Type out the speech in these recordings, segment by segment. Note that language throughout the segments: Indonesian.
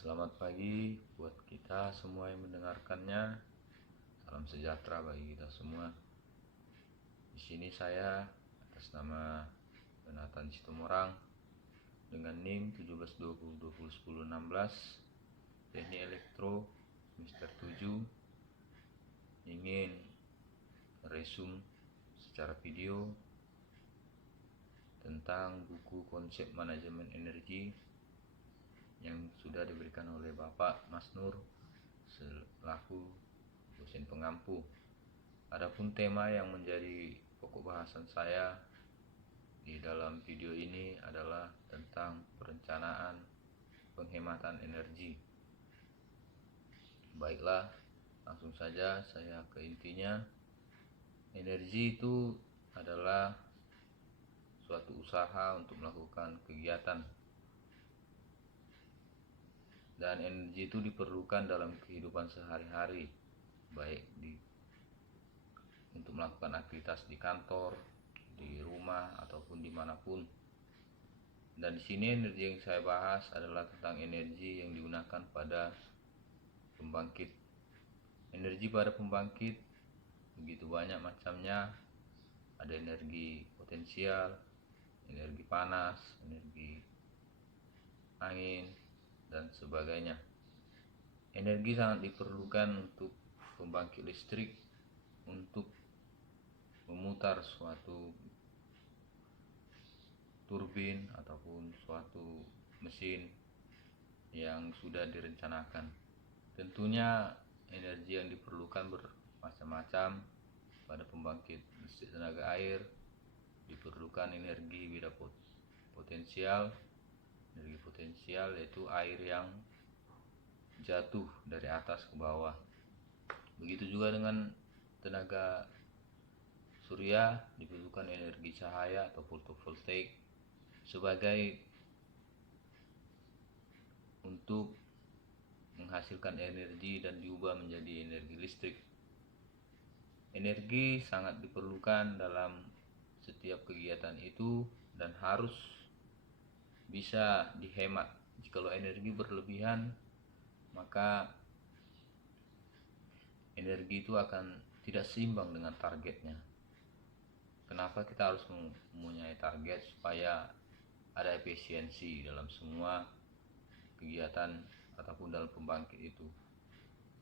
Selamat pagi buat kita semua yang mendengarkannya. Salam sejahtera bagi kita semua. Di sini saya atas nama Jonathan Situmorang dengan NIM 1720201016 Teknik Elektro semester 7 ingin resume secara video tentang buku konsep manajemen energi yang sudah diberikan oleh Bapak Mas Nur selaku dosen pengampu. Adapun tema yang menjadi pokok bahasan saya di dalam video ini adalah tentang perencanaan penghematan energi. Baiklah, langsung saja saya ke intinya. Energi itu adalah suatu usaha untuk melakukan kegiatan, dan energi itu diperlukan dalam kehidupan sehari-hari, baik untuk melakukan aktivitas di kantor, di rumah, ataupun dimanapun. Dan di sini energi yang saya bahas adalah tentang energi yang digunakan pada pembangkit. Energi pada pembangkit begitu banyak macamnya. Ada energi potensial, energi panas, energi angin, dan sebagainya. Energi sangat diperlukan untuk pembangkit listrik untuk memutar suatu turbin ataupun suatu mesin yang sudah direncanakan. Tentunya energi yang diperlukan bermacam-macam. Pada pembangkit listrik tenaga air diperlukan energi beda potensial. Energi potensial yaitu air yang jatuh dari atas ke bawah. Begitu juga dengan tenaga surya, dibutuhkan energi cahaya atau fotovoltaik sebagai untuk menghasilkan energi dan diubah menjadi energi listrik. Energi sangat diperlukan dalam setiap kegiatan itu dan harus bisa dihemat. Jikalau energi berlebihan, maka energi itu akan tidak seimbang dengan targetnya. Kenapa kita harus mempunyai target? Supaya ada efisiensi dalam semua kegiatan ataupun dalam pembangkit itu.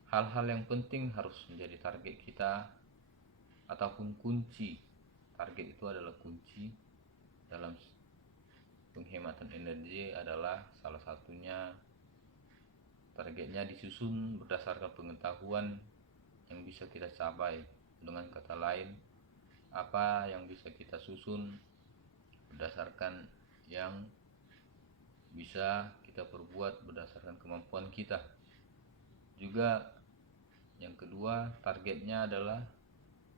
Hal-hal yang penting harus menjadi target kita ataupun kunci. Target itu adalah kunci dalam penghematan energi. Adalah salah satunya targetnya disusun berdasarkan pengetahuan yang bisa kita capai. Dengan kata lain, apa yang bisa kita susun berdasarkan yang bisa kita perbuat berdasarkan kemampuan kita. Juga yang kedua, targetnya adalah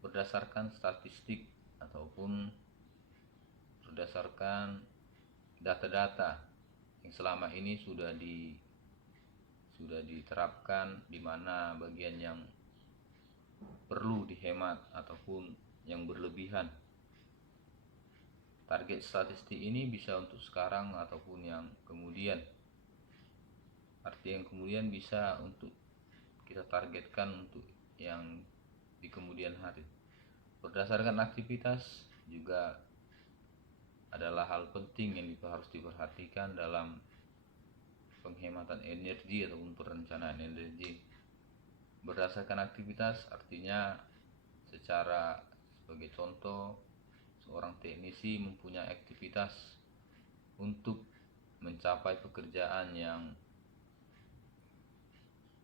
berdasarkan statistik ataupun berdasarkan data-data yang selama ini sudah diterapkan, di mana bagian yang perlu dihemat ataupun yang berlebihan. Target statistik ini bisa untuk sekarang ataupun yang kemudian. Arti yang kemudian bisa untuk kita targetkan untuk yang di kemudian hari. Berdasarkan aktivitas juga adalah hal penting yang harus diperhatikan dalam penghematan energi ataupun perencanaan energi. Berdasarkan aktivitas artinya sebagai contoh, seorang teknisi mempunyai aktivitas untuk mencapai pekerjaan yang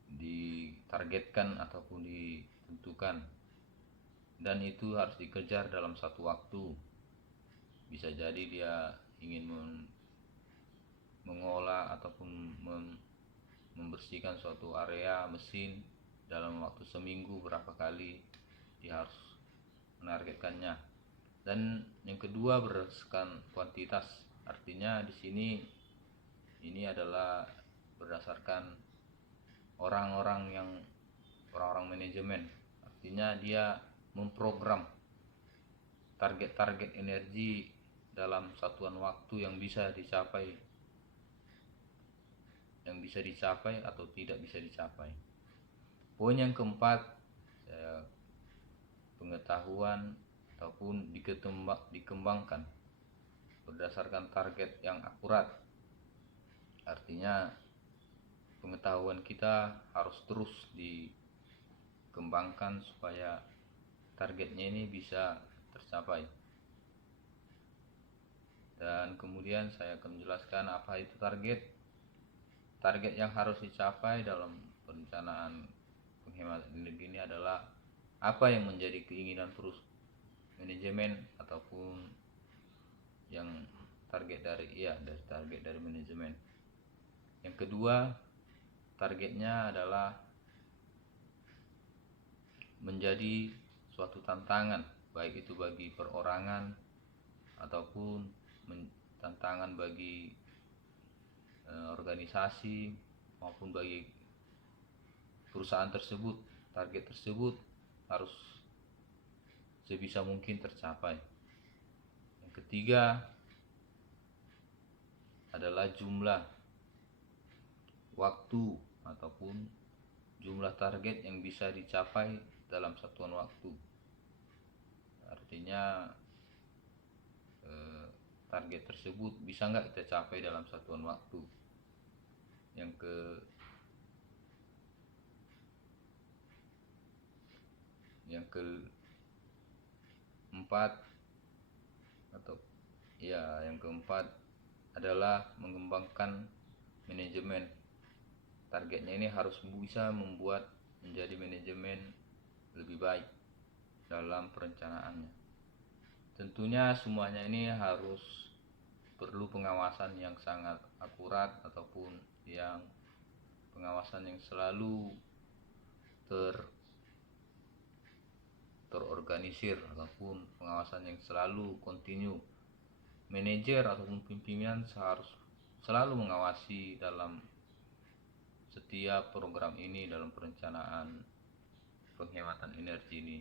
ditargetkan ataupun ditentukan, dan itu harus dikejar dalam satu waktu. Bisa jadi dia ingin mengolah ataupun membersihkan suatu area mesin dalam waktu seminggu, berapa kali dia harus menargetkannya. Dan yang kedua, berdasarkan kuantitas. Artinya di sini ini adalah berdasarkan orang-orang manajemen. Artinya dia memprogram target-target energi dalam satuan waktu yang bisa dicapai, yang yang bisa dicapai atau tidak bisa dicapai. Poin yang keempat, pengetahuan ataupun dikembangkan berdasarkan target yang akurat. Artinya pengetahuan kita harus terus dikembangkan supaya targetnya ini bisa tercapai. Dan kemudian saya akan menjelaskan apa itu target. Target yang harus dicapai dalam perencanaan penghematan energi ini adalah apa yang menjadi keinginan terus manajemen ataupun yang target dari manajemen. Yang kedua, targetnya adalah menjadi suatu tantangan, baik itu bagi perorangan ataupun tantangan bagi organisasi maupun bagi perusahaan tersebut. Target tersebut harus sebisa mungkin tercapai. Yang ketiga adalah jumlah waktu ataupun jumlah target yang bisa dicapai dalam satuan waktu. Artinya target tersebut bisa nggak kita capai dalam satuan waktu. Yang keempat adalah mengembangkan manajemen. Targetnya ini harus bisa membuat menjadi manajemen lebih baik dalam perencanaannya. Tentunya semuanya ini harus perlu pengawasan yang sangat akurat ataupun yang pengawasan yang selalu terorganisir ataupun pengawasan yang selalu kontinu. Manajer ataupun pimpinan harus selalu mengawasi dalam setiap program ini dalam perencanaan penghematan energi ini.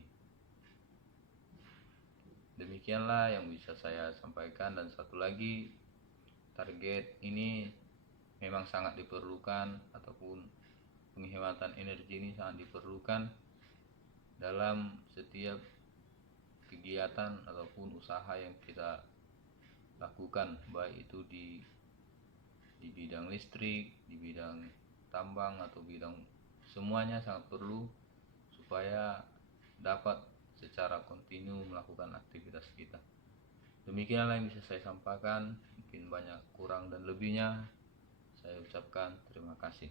Demikianlah yang bisa saya sampaikan. Dan satu lagi, target ini memang sangat diperlukan ataupun penghematan energi ini sangat diperlukan dalam setiap kegiatan ataupun usaha yang kita lakukan, baik itu di bidang listrik, di bidang tambang atau bidang, semuanya sangat perlu supaya dapat secara kontinu melakukan aktivitas kita. Demikianlah yang bisa saya sampaikan. Mungkin banyak kurang dan lebihnya, saya ucapkan terima kasih.